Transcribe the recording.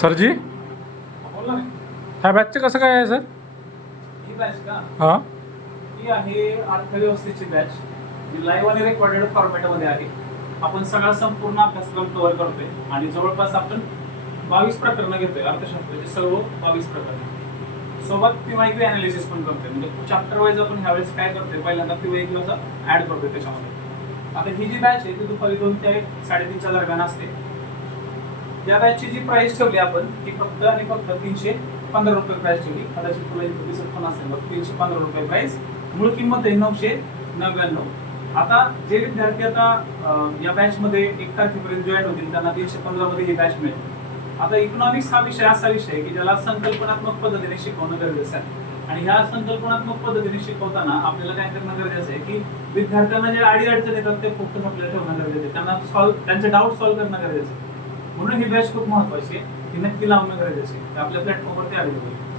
सरजी बोला ना. ह्या बॅचचं कसं काय आहे सर? ही बॅच का? हां ही आहे अर्थव्यवस्थेची बॅच. जी लाईव्ह आणि रेकॉर्डेड फॉर्मॅटमध्ये आहे. आपण सगळा संपूर्ण अभ्यासक्रम कव्हर करतोय आणि जवळपास आपण 22 प्रकरणं घेतोय अर्थशास्त्राचे, सर्व 22 प्रकरणं. सोबत पीवायक्यू अनालिसिस पण करतोय. म्हणजे चॅप्टर वाईज आपण ह्यावेळेस काय करतोय, पहिल्यांदा पीवायक्यूचा ऍड करतोय त्याच्यामध्ये. आता ही जी बॅच आहे ती दुपारी 2 ते 3:30च्या दरम्यान असते. या बॅचची जी प्राइस ठेवली आपण ती फक्त आणि फक्त 315 रुपये प्राइस ठेवली. कदाचित तुला इथे दिसत पण असेल, 315 रुपये प्राइस. मूळ किंमत आहे 999. आता जे विद्यार्थी आता या बॅच मध्ये 1 तारखेपर्यंत जॉईन होतील त्यांना 315 मध्ये ही बॅच मिळेल. आता इकॉनॉमिक्स हा विषय असा विषय आहे की ज्याला संकल्पनात्मक पद्धतीने शिकवणं गरजेचं आहे. आणि ह्या संकल्पनात्मक पद्धतीने शिकवताना आपल्याला काय करणं गरजेचं आहे की विद्यार्थ्यांना जे अडचणी येतात ते फोकस आपल्याला ठेवणं गरजेचं आहे. त्यांना त्यांचे डाऊट सॉल्व्ह करणं गरजेचं आहे. म्हणून ही बॅच खूप महत्वाची आहे. ती नक्की लावणं गरजेचं आहे. आपल्या प्लॅटफॉर्मवरती अवेलेबल आहे.